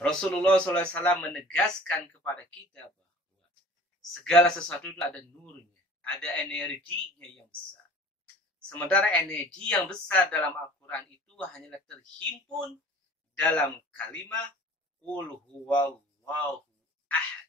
Rasulullah SAW menegaskan kepada kita bahwa segala sesuatu itu ada nurnya, ada energinya yang besar. Sementara energi yang besar dalam Al-Quran itu hanyalah terhimpun dalam kalimat Qul huwallahu ahad.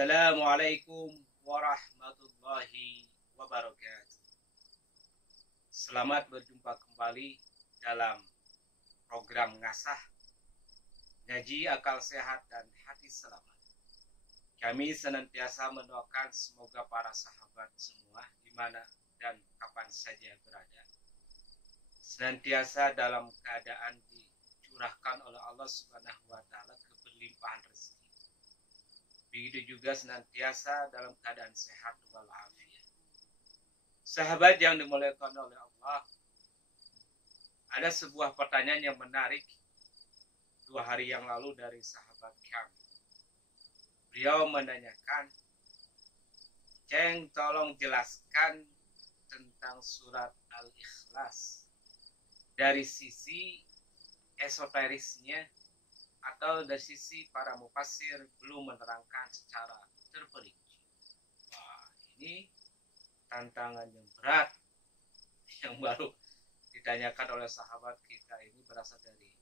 Assalamualaikum warahmatullahi wabarakatuh. Selamat berjumpa kembali dalam program Ngasah, Ngaji Akal Sehat dan Hati Selamat. Kami senantiasa mendoakan semoga para sahabat semua di mana dan kapan saja berada senantiasa dalam keadaan dicurahkan oleh Allah Subhanahu wa taala keberlimpahan rezeki. Begitu juga senantiasa dalam keadaan sehat walafiat. Sahabat yang dimuliakan oleh Allah, ada sebuah pertanyaan yang menarik 2 hari yang lalu dari sahabat kami. Beliau menanyakan, Ceng, tolong jelaskan tentang surat Al-Ikhlas dari sisi esoterisnya, atau dari sisi para mufassir belum menerangkan secara terperinci. Wah, ini tantangan yang berat yang baru ditanyakan oleh sahabat kita ini berasal dari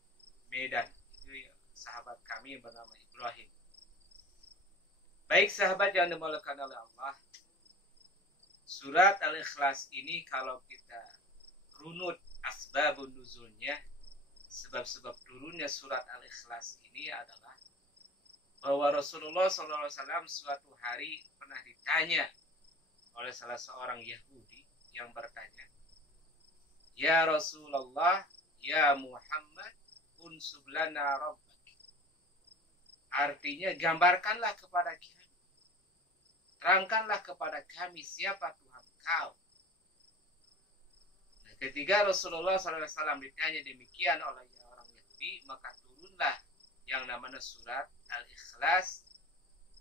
Medan. Itu sahabat kami yang bernama Ibrahim. Baik sahabat yang dimuliakan oleh Allah, surat Al-Ikhlas ini kalau kita runut asbabun nuzulnya, sebab-sebab turunnya surat Al-Ikhlas ini adalah bahwa Rasulullah SAW suatu hari pernah ditanya oleh salah seorang Yahudi yang bertanya, Ya Rasulullah, Ya Muhammad, unsub lana rabbak. Artinya, gambarkanlah kepada kami, terangkanlah kepada kami siapa Tuhan kau. Ketika Rasulullah SAW ditanya demikian oleh orang Yahudi, maka turunlah yang namanya surat Al-Ikhlas,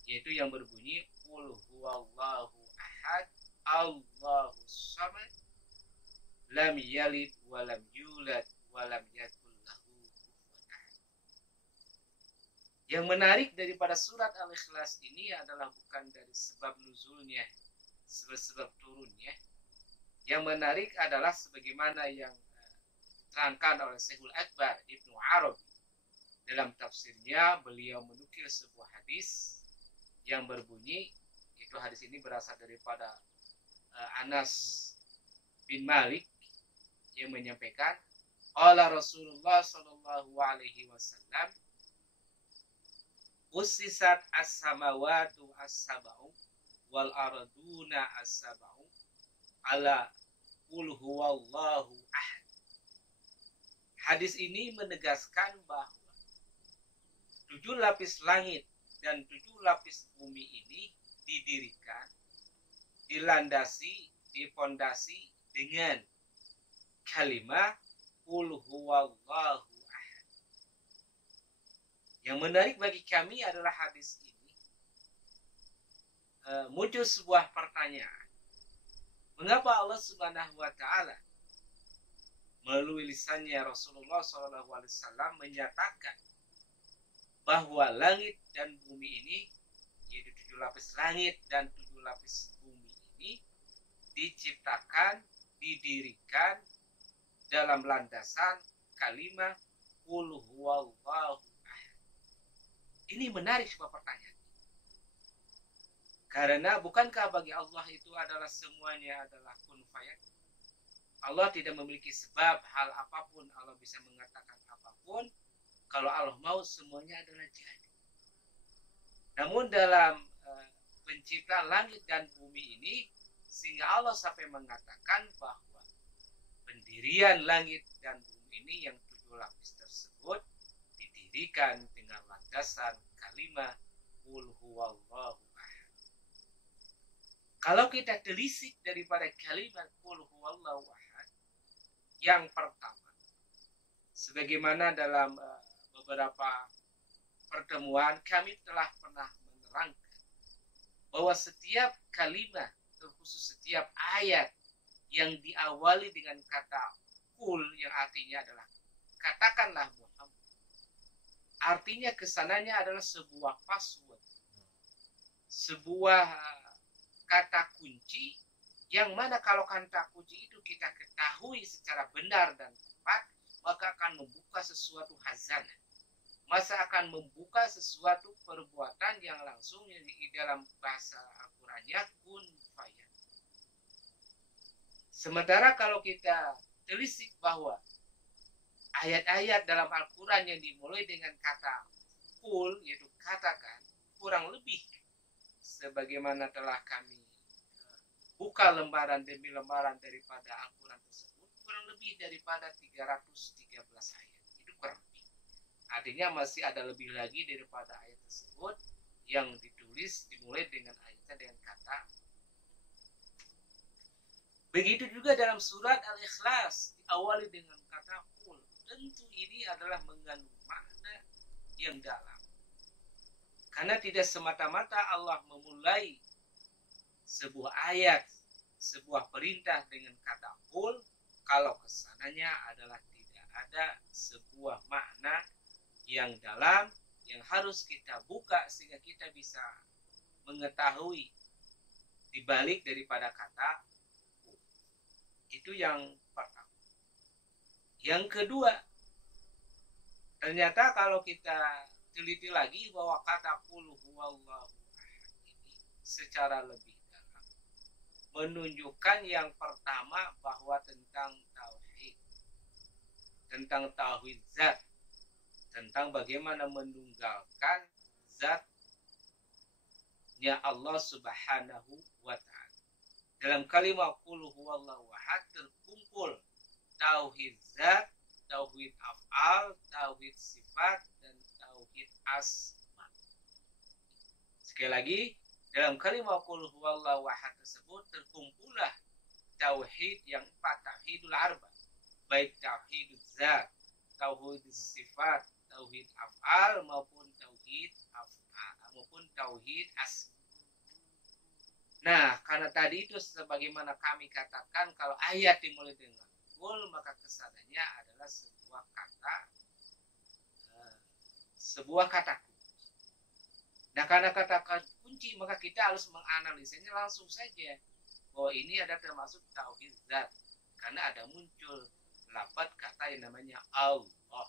yaitu yang berbunyi Qul huwallahu ahad, Allahu samad, lam yalid wa lam yulad wa lam yakul lahu kufuwan ahad. Yang menarik daripada surat Al-Ikhlas ini adalah bukan dari sebab nuzulnya, sebab turunnya. Yang menarik adalah sebagaimana yang diterangkan oleh Syekhul Akbar Ibnu Arabi. Dalam tafsirnya beliau menukil sebuah hadis yang berbunyi, itu hadis ini berasal daripada Anas bin Malik yang menyampaikan, qala Rasulullah sallallahu alaihi wasallam, ussisat as-samawatu as-sab'u wal arduna as-sab'u ala Qul huwallahu ahad. Hadis ini menegaskan bahwa 7 lapis langit dan 7 lapis bumi ini didirikan, dilandasi, difondasi dengan kalimat Qul huwallahu ahad. Yang menarik bagi kami adalah hadis ini muncul sebuah pertanyaan. Mengapa Allah Subhanahu wa taala melalui lisannya Rasulullah SAW menyatakan bahwa langit dan bumi ini, yaitu 7 lapis langit dan 7 lapis bumi ini diciptakan, didirikan dalam landasan kalimat Qul huwallahu ahad. Ini menarik sebuah pertanyaan. Karena bukankah bagi Allah itu adalah semuanya adalah kun fayakun. Allah tidak memiliki sebab hal apapun, Allah bisa mengatakan apapun. Kalau Allah mau semuanya adalah jadi. Namun dalam penciptaan langit dan bumi ini, sehingga Allah sampai mengatakan bahwa pendirian langit dan bumi ini yang 7 lapis tersebut didirikan dengan landasan kalimat Qul huwallahu ahad. Kalau kita telisik daripada kalimat qul huwallahu ahad, yang pertama, sebagaimana dalam beberapa pertemuan kami telah pernah menerangkan bahwa setiap kalimat, terkhusus setiap ayat yang diawali dengan kata qul yang artinya adalah katakanlah Muhammad, artinya kesananya adalah sebuah password, sebuah kata kunci yang mana kalau kata kunci itu kita ketahui secara benar dan tepat, maka akan membuka sesuatu hazanah, masa akan membuka sesuatu perbuatan yang langsung di dalam bahasa Al-Qur'annya kun fayakun. Sementara kalau kita telisik bahwa ayat-ayat dalam Al-Quran yang dimulai dengan kata qul, yaitu katakan, kurang lebih sebagaimana telah kami buka lembaran demi lembaran daripada Al-Quran tersebut, kurang lebih daripada 313 ayat. Itu kurang lebih. Artinya masih ada lebih lagi daripada ayat tersebut yang ditulis dimulai dengan ayatnya dengan kata. Begitu juga dalam surat Al-Ikhlas diawali dengan kata qul. Tentu ini adalah mengandung makna yang dalam. Karena tidak semata-mata Allah memulai sebuah ayat, sebuah perintah dengan kata qul kalau kesananya adalah tidak ada sebuah makna yang dalam yang harus kita buka sehingga kita bisa mengetahui dibalik daripada kata qul. Itu yang pertama. Yang kedua, ternyata kalau kita teliti lagi bahwa kata qul huwallahu ahad ini secara lebih dalam menunjukkan yang pertama bahwa tentang tauhid, tentang tauhid zat, tentang bagaimana menunggalkan zatnya Allah Subhanahu wa ta'ala. Dalam kalimat qul huwallahu ahad terkumpul tauhid zat, tauhid af'al, tauhid sifat, dan tauhid asma. Sekali lagi, dalam kalimat qul huwallahu ahad tersebut terkumpullah tauhid yang empat, tauhidul arba, baik tauhid zat, tauhid sifat, tauhid af'al maupun tauhid asma. Nah, karena tadi itu sebagaimana kami katakan kalau ayat dimulai dengan qul, maka kesananya adalah sebuah kata kunci. Nah, karena kata kunci maka kita harus menganalisanya langsung saja bahwa ini ada termasuk tauhid zat karena ada muncul lafaz kata yang namanya Allah.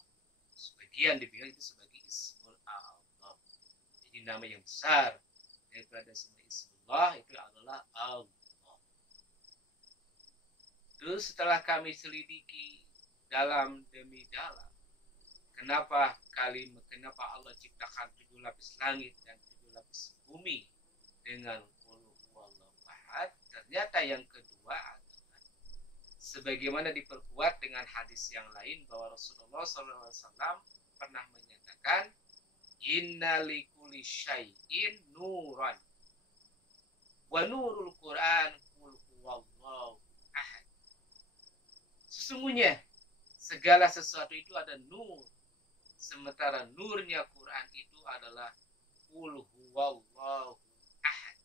Sebagian dibilang itu sebagai ismul Allah. Jadi nama yang besar daripada semua ismullah itu adalah Allah. Terus setelah kami selidiki dalam demi dalam, kenapa Allah ciptakan 7 lapis langit dan 7 lapis bumi dengan qul huwallahu ahad? Ternyata yang kedua adalah sebagaimana diperkuat dengan hadis yang lain bahwa Rasulullah SAW pernah menyatakan inna likulli syai'in nuran wa nurul Quran qul huwallahu ahad. Sesungguhnya segala sesuatu itu ada nur, sementara nurnya Quran itu adalah qul huwallahu ahad.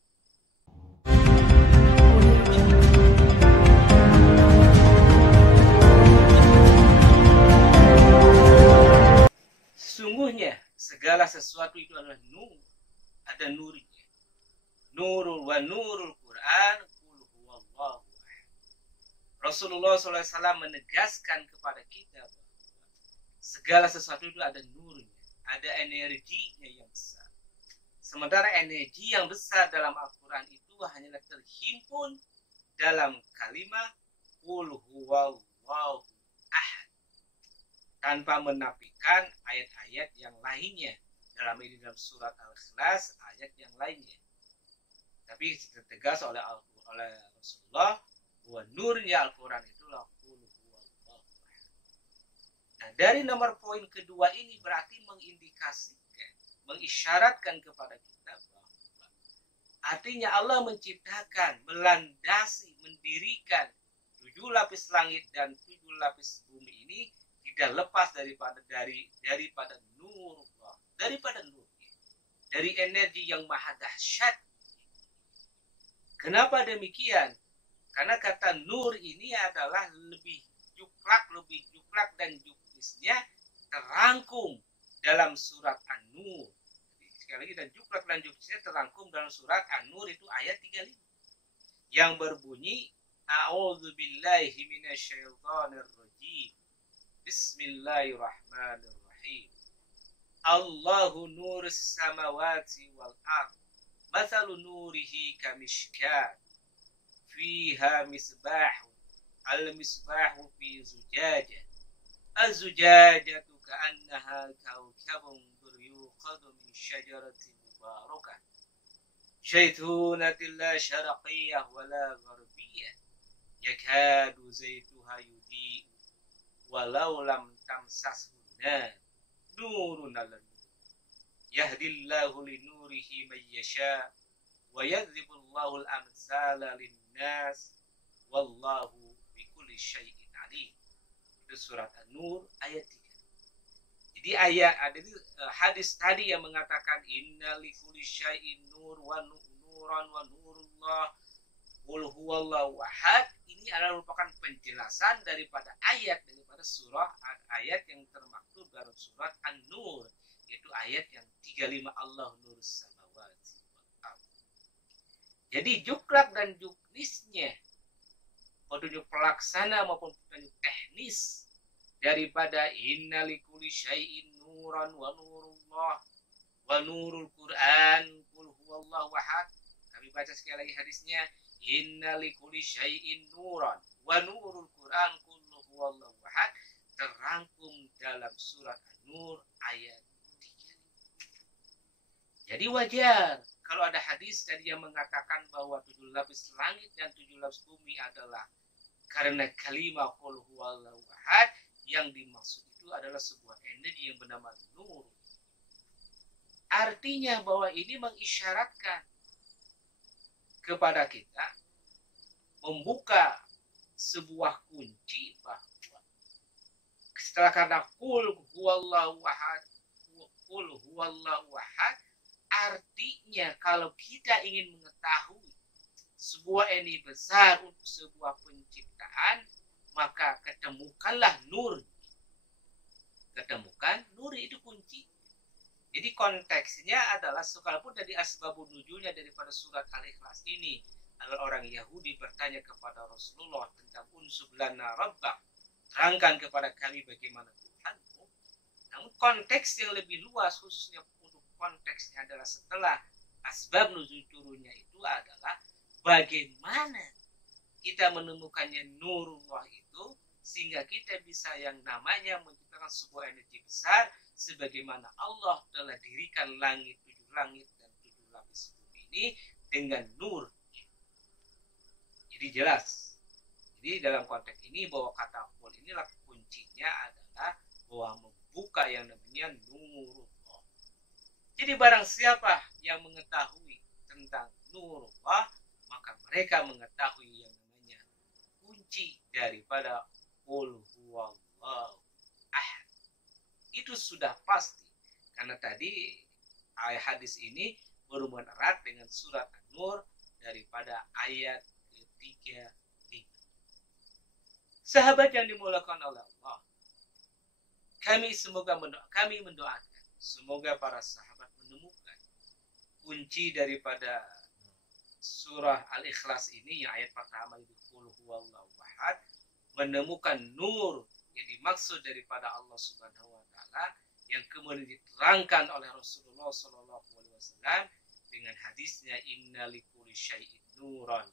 Sesungguhnya segala sesuatu itu adalah nur, ada nurnya. Nurul wa nurul Quran qul huwallahu ahad. Rasulullah SAW menegaskan kepada kita bahwa segala sesuatu itu ada nurnya, ada energinya yang besar. Sementara energi yang besar dalam Al-Quran itu hanyalah terhimpun dalam kalimat qul huwallahu ahad, tanpa menafikan ayat-ayat yang lainnya. Dalam ini dalam surat Al-Ikhlas ayat yang lainnya. Tapi tegas oleh Rasulullah bahwa nurnya Al-Quran itulah qul huwallahu ahad. Nah, dari nomor poin kedua ini berarti mengindikasikan, mengisyaratkan kepada kita bahwa Artinya Allah menciptakan, melandasi, mendirikan 7 lapis langit dan 7 lapis bumi ini tidak lepas daripada nur Allah, daripada nur, dari energi yang maha dahsyat. Kenapa demikian? Karena kata nur ini adalah lebih juklak dan juknisnya terangkum dalam surat An-Nur. Sekali lagi, dan juklak dan juknisnya terangkum dalam surat An-Nur itu ayat 35 yang berbunyi A'udzubillahi minasyaitonir rajim. Bismillahirrahmanirrahim. Allahu nurus samawati wal ard. Mathalu nurihi kamishkat. Fiha misbahu. Al-misbahu fi zujajah. Az-zujajatu ka'annaha kawkabun yuqadu min syajaratin mubarakah. Syaitunatin la syaraqiyah wa la gharbiyah. Yakadu zaituha yudi'u walau lam tamsashu nar. Nurun ala nur. Yahdillahu li nurihi man yasha wa yadhribullahu al-amsala lin-nas wallahu bikulli syai'in alim. Itu surat An-Nur ayat 3. Jadi hadis tadi yang mengatakan inna li kulli syai'in nur wa nuran wa nurullah qul huwallahu ahad, ini adalah merupakan penjelasan daripada ayat yang termaktub dalam surat An-Nur, yaitu ayat yang 35 Allah nurus samawati wal ardh. Jadi juklak dan juknisnya, petunjuk pelaksana maupun petunjuk teknis daripada inna likulli syai'in nuran wa nurullah wa nurul Quran qul huwallahu ahad. Kami baca sekali lagi hadisnya, inna likulli syai'in nuran wa nurul Quran qul huwallahu ahad, terangkum dalam surat An-Nur ayat 3. Jadi wajar kalau ada hadis tadi yang mengatakan bahwa 7 lapis langit dan 7 lapis bumi adalah karena kalimat qul huwallahu ahad, yang dimaksud itu adalah sebuah energi yang bernama nur. Artinya bahwa ini mengisyaratkan kepada kita membuka sebuah kunci bahwa setelah kata qul huwallahu ahad, artinya kalau kita ingin mengetahui sebuah energi besar untuk sebuah penciptaan, maka ketemukanlah nur. Ketemukan nur itu kunci. Jadi konteksnya adalah sekalipun dari asbabun nuzulnya daripada surat Al-Ikhlas ini adalah orang Yahudi bertanya kepada Rasulullah tentang unsub lana rabbak, terangkan kepada kami bagaimana Tuhanmu. Namun konteks yang lebih luas, khususnya untuk konteksnya adalah setelah asbab nuzul turunnya itu adalah bagaimana kita menemukannya nurullah itu, sehingga kita bisa yang namanya menciptakan sebuah energi besar, sebagaimana Allah telah dirikan langit, 7 langit dan 7 lapis bumi ini dengan nur. Jadi jelas. Jadi dalam konteks ini bahwa kata qul inilah kuncinya adalah bahwa membuka yang namanya nurullah. Jadi barang siapa yang mengetahui tentang nurullah, maka mereka mengetahui yang namanya kunci daripada qul huwallahu ahad. Itu sudah pasti. Karena tadi ayat hadis ini berhubungan erat dengan surat An-Nur daripada ayat ke-35. Sahabat yang dimuliakan oleh Allah, kami mendoakan semoga para sahabat menemukan kunci daripada surah Al-Ikhlas ini, yang ayat pertama itu qul huwallahu ahad, menemukan nur yang dimaksud daripada Allah Subhanahu wa taala, yang kemudian diterangkan oleh Rasulullah sallallahu alaihi wasallam dengan hadisnya inna likulli syai'in nuran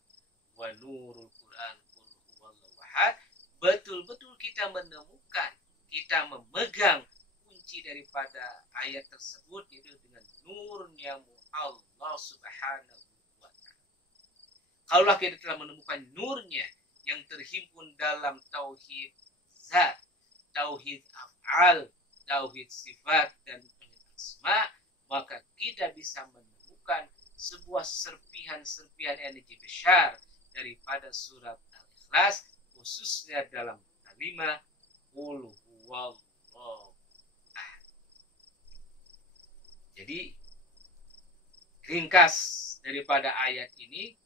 wa nurul Quran qul huwallahu ahad. Betul-betul kita menemukan, kita memegang kunci daripada ayat tersebut, yaitu dengan nurnya Allah Subhanahu wa ta'ala. Kalaulah kita telah menemukan nurnya yang terhimpun dalam tauhid zat, tauhid af'al, tauhid sifat dan asma, maka kita bisa menemukan sebuah serpihan-serpihan energi besar daripada surat Al-Ikhlas, khususnya dalam kalimat qul huwallahu ahad. Jadi ringkas daripada ayat ini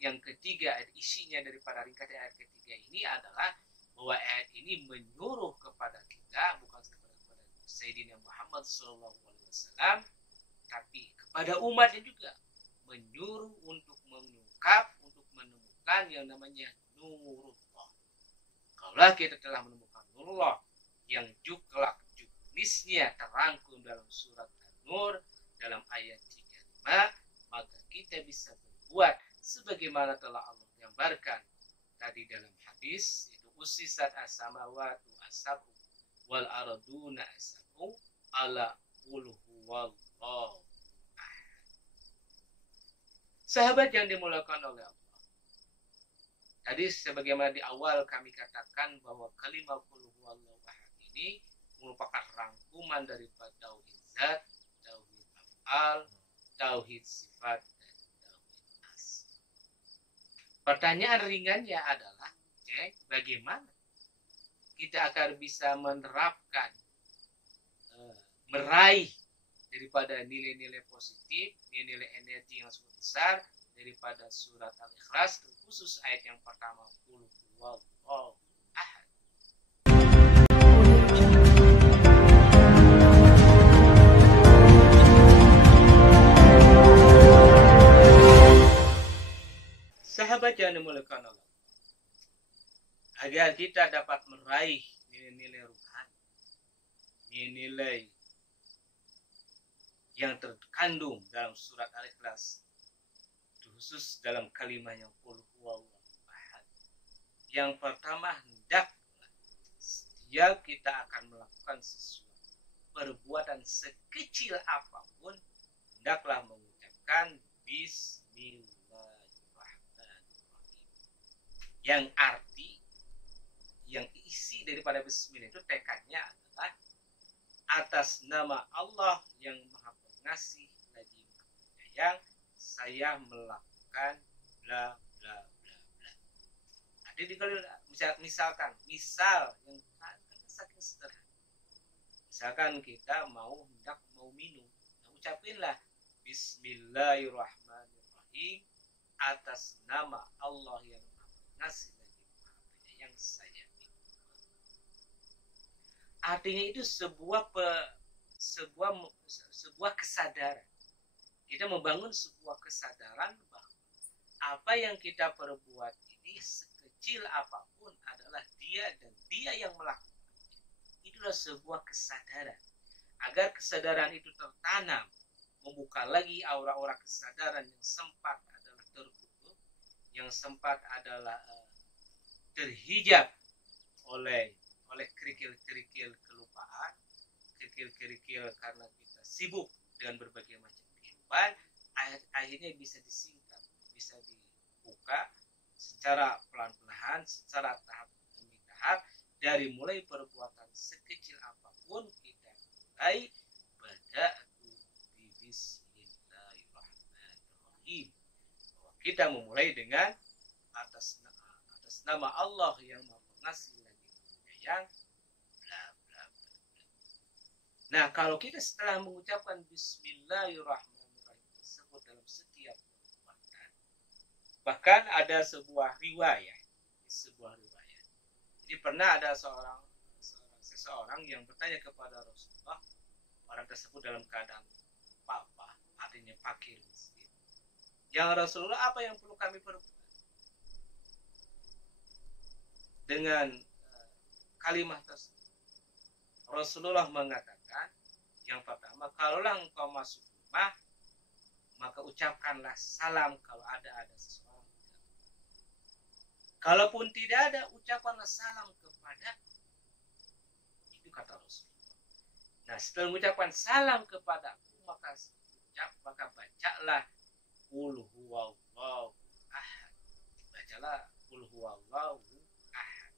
yang ketiga, isinya daripada ringkas ayat ketiga ini adalah bahwa ayat ini menyuruh kepada kita, bukan kepada Sayyidina Muhammad SAW, tapi kepada umatnya juga, menyuruh untuk mengungkap, untuk menemukan yang namanya nurullah. Kalau kita telah menemukan nurullah yang juklak juknisnya terangkum dalam surat An-Nur dalam ayat 35, maka kita bisa berbuat sebagaimana telah Allah gambarkan tadi dalam hadis, itu usisat as-samawatu as-sab'u wal arduna as-sab'u ala qul huwallahu ahad. Sahabat yang dimuliakan oleh Allah, tadi sebagaimana di awal kami katakan bahwa kalimat qul huwallahu ahad ini merupakan rangkuman daripada tauhid zat, tauhid af'al, tauhid sifat, dan tauhid asma. Pertanyaan ringannya adalah, bagaimana kita akan bisa menerapkan, meraih daripada nilai-nilai positif, nilai-nilai energi yang sangat besar daripada surat Al-Ikhlas, khusus ayat yang pertama, qul huwallahu ahad. Sahabat yang dimuliakan Allah, agar kita dapat meraih nilai-nilai ruhani, nilai-nilai yang terkandung dalam surat Al-Ikhlas, khusus dalam kalimat yang qul huwallahu ahad. Yang pertama, hendaklah setiap kita akan melakukan sesuatu perbuatan sekecil apapun, hendaklah mengucapkan Bismillahirrahmanirrahim. Yang arti, yang isi daripada bismillah itu tekadnya adalah atas nama Allah yang Maha Pengasih lagi Maha Penyayang, saya melakukan bla bla bla bla. Jadi kalau misalkan yang saking sederhana, misalkan kita hendak mau minum, ucapinlah Bismillahirrahmanirrahim atas nama Allah yang Maha Pengasih lagi Maha Penyayang, saya. Artinya itu sebuah kesadaran. Kita membangun sebuah kesadaran bahwa apa yang kita perbuat ini sekecil apapun adalah Dia dan Dia yang melakukan. Itulah sebuah kesadaran. Agar kesadaran itu tertanam, membuka lagi aura-aura kesadaran yang sempat adalah tertutup, yang sempat adalah terhijab oleh kerikil-kerikil kelupaan, kerikil-kerikil karena kita sibuk dengan berbagai macam kehidupan, akhirnya bisa disingkat, bisa dibuka secara pelan-pelan, secara tahap demi tahap, dari mulai perbuatan sekecil apapun kita mulai bada'tu bi bismillahirrahmanirrahim. Kita memulai dengan atas nama Allah yang Maha Pengasih yang bla bla bla. Nah, kalau kita setelah mengucapkan Bismillahirrahmanirrahim tersebut dalam setiap perbuatan, bahkan ada sebuah riwayat. Jadi pernah ada seseorang yang bertanya kepada Rasulullah, orang tersebut dalam keadaan papa, artinya fakir miskin. Yang Rasulullah, apa yang perlu kami perbuat? Dengan kalimat tersebut Rasulullah mengatakan, yang pertama, kalaulah engkau masuk rumah, maka ucapkanlah salam kalau ada seseorang. Kalaupun tidak ada, ucapkanlah salam kepada. Itu kata Rasulullah. Nah, setelah mengucapkan salam kepadaku, maka bacalah qul huwallahu ahad. Bacalah qul huwallahu ahad.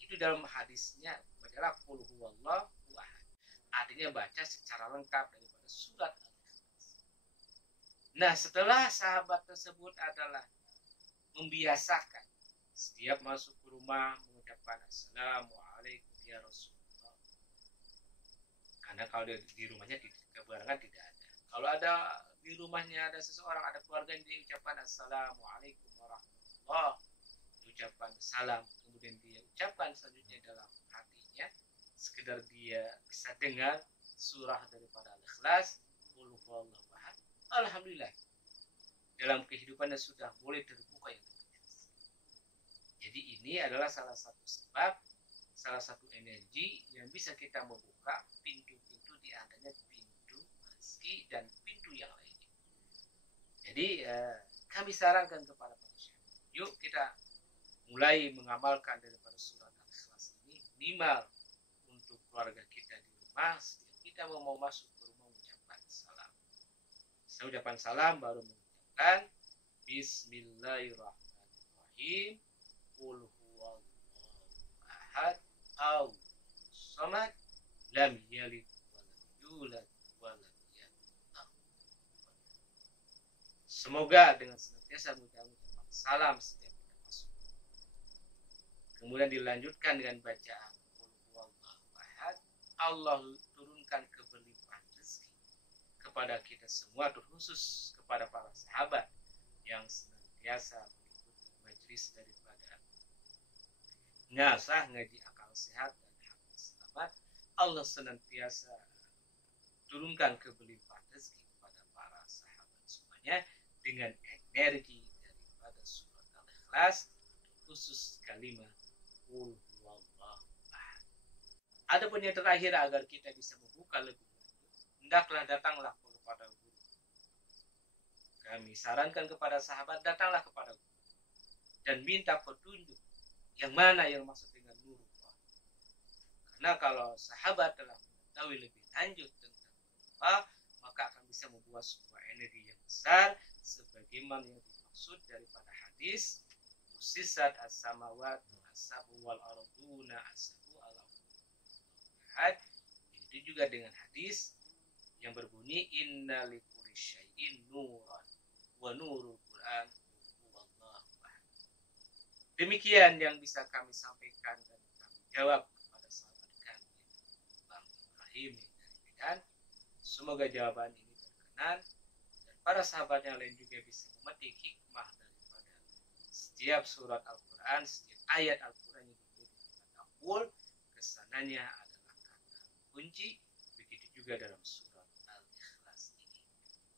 Itu dalam hadisnya, bacalah qul huwallahu ahad. Artinya baca secara lengkap daripada surat Al-Ikhlas. Nah, setelah sahabat tersebut adalah membiasakan setiap masuk ke rumah mengucapkan Assalamualaikum ya Rasulullah. Karena kalau di rumahnya kebarangan tidak ada. Kalau ada di rumahnya ada seseorang, ada keluarga yang diucapkan Assalamualaikum warahmatullah, ucapan salam, kemudian dia ucapkan selanjutnya dalam hatinya, sekedar dia bisa dengar surah daripada Al-Ikhlas, Qul huwallahu ahad, alhamdulillah, dalam kehidupannya sudah mulai terbuka yang terbiasa. Jadi ini adalah salah satu sebab, salah satu energi yang bisa kita membuka pintu-pintu, di antaranya pintu rezeki dan pintu yang lainnya. Jadi kami sarankan kepada manusia, yuk kita mulai mengamalkan daripada surat Al-Ikhlas ini, minimal untuk keluarga kita di rumah, kita mau masuk ke rumah mengucapkan salam. Saya ucapan salam baru mengucapkan Bismillahirrahmanirrahim, Qul huwallahu ahad, Allahu samad, lam yalid walam yulad walam yakul lahu. Semoga dengan senantiasa mengucapkan salam setiap kita masuk. Kemudian dilanjutkan dengan bacaan Qul huwallahu ahad, Allah turunkan keberlimpahan rezeki kepada kita semua, terkhusus kepada para sahabat yang senantiasa mengikuti majelis daripada ngasah ngaji akal sehat dan hati selamat. Allah senantiasa turunkan keberlimpahan rezeki kepada para sahabat semuanya dengan energi daripada surat Al-Ikhlas, khusus kalimat Qul huwallahu ahad. Adapun yang terakhir, agar kita bisa membuka lebih lanjut, hendaklah datanglah kepada guru. Kami sarankan kepada sahabat, datanglah kepada guru dan minta petunjuk yang mana yang maksud dengan nurullah. Karena kalau sahabat telah mengetahui lebih lanjut tentang nurullah, maka akan bisa membuat sebuah energi yang besar, sebagaimana yang dimaksud daripada hadis usisat as-samawat as-sabu wal arduna as-sabu ala ahad. Itu juga dengan hadis yang berbunyi inna likulli syai'in nuran wa nurul Quran huwallahu ahad. Demikian yang bisa kami sampaikan dan kami jawab kepada sahabat kami Bang Ibrahim dari Medan. Semoga jawaban ini berkenan dan para sahabat yang lain juga bisa memetik hikmah daripada setiap surat Al-Quran, setiap ayat Al-Quran yang diberi kata Qul, kesananya adalah kata kunci. Begitu juga dalam surat Al-Ikhlas ini.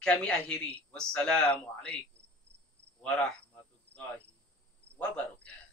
Kami akhiri, wassalamualaikum warahmatullahi wabarakatuh.